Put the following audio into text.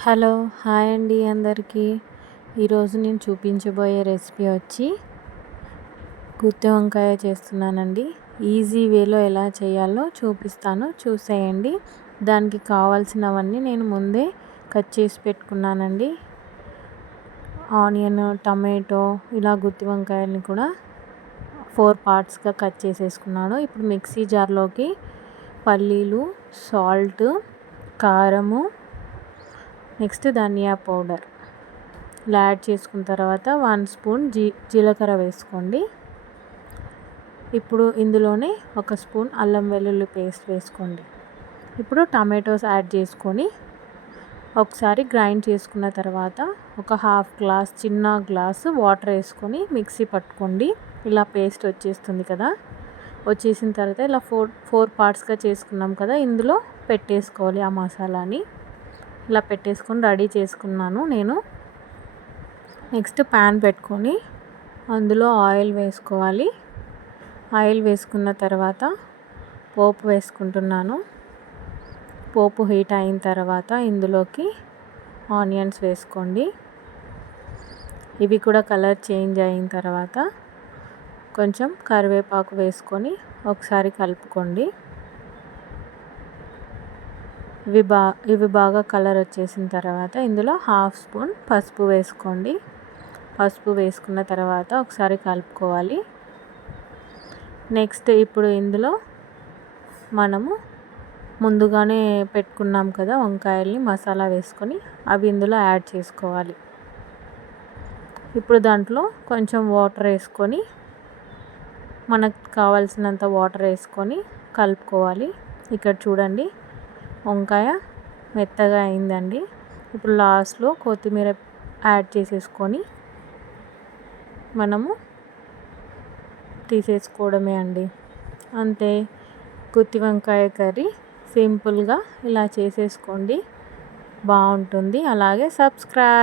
Hello hi అండి అందరికీ. ఈరోజు నేను చూపించబోయే రెసిపీ వచ్చి గుత్తి వంకాయ చేస్తున్నానండి. ఈజీ వేలో ఎలా చేయాలో చూపిస్తాను, చూసేయండి. దానికి కావాల్సినవన్నీ నేను ముందే కట్ చేసి పెట్టుకున్నానండి. ఆనియన్, టమాటో, ఇలా గుత్తి వంకాయలని కూడా 4 పార్ట్స్గా కట్ చేసేసుకున్నాను. ఇప్పుడు మిక్సీ జార్లోకి పల్లీలు, సాల్ట్, కారము, నెక్స్ట్ ధనియా పౌడర్ ఇలా యాడ్ చేసుకున్న తర్వాత 1 స్పూన్ జీలకర్ర వేసుకోండి. ఇప్పుడు ఇందులోనే 1 స్పూన్ అల్లం వెల్లుల్లి పేస్ట్ వేసుకోండి. ఇప్పుడు టమాటోస్ యాడ్ చేసుకొని ఒకసారి గ్రైండ్ చేసుకున్న తర్వాత ఒక హాఫ్ గ్లాస్, చిన్న గ్లాసు వాటర్ వేసుకొని మిక్సీ పట్టుకోండి. ఇలా పేస్ట్ వచ్చేస్తుంది కదా. వచ్చేసిన తర్వాత ఇలా ఫోర్ పార్ట్స్గా చేసుకున్నాం కదా, ఇందులో పెట్టేసుకోవాలి ఆ మసాలాని. ఇలా పెట్టేసుకొని రెడీ చేసుకున్నాను నేను. నెక్స్ట్ ప్యాన్ పెట్టుకొని అందులో ఆయిల్ వేసుకోవాలి. ఆయిల్ వేసుకున్న తర్వాత పోపు వేసుకుంటున్నాను. పోపు హీట్ అయిన తర్వాత ఇందులోకి ఆనియన్స్ వేసుకోండి. ఇవి కూడా కలర్ చేంజ్ అయిన తర్వాత కొంచెం కరివేపాకు వేసుకొని ఒకసారి కలుపుకోండి. ఇవి బాగా కలర్ వచ్చేసిన తర్వాత ఇందులో హాఫ్ స్పూన్ పసుపు వేసుకోండి. పసుపు వేసుకున్న తర్వాత ఒకసారి కలుపుకోవాలి. నెక్స్ట్ ఇప్పుడు ఇందులో మనము ముందుగానే పెట్టుకున్నాం కదా వంకాయల్ని, మసాలా వేసుకొని అవి ఇందులో యాడ్ చేసుకోవాలి. ఇప్పుడు దాంట్లో కొంచెం వాటర్ వేసుకొని, మనకు కావాల్సినంత వాటర్ వేసుకొని కలుపుకోవాలి. ఇక్కడ చూడండి, వంకాయ మెత్తగా అయిందండి. ఇప్పుడు లాస్ట్లో కొత్తిమీర యాడ్ చేసేసుకొని మనము తీసేసుకోవడమే అండి. అంతే, గుత్తి వంకాయ కర్రీ సింపుల్గా ఇలా చేసేసుకోండి, బాగుంటుంది. అలాగే సబ్స్క్రైబ్.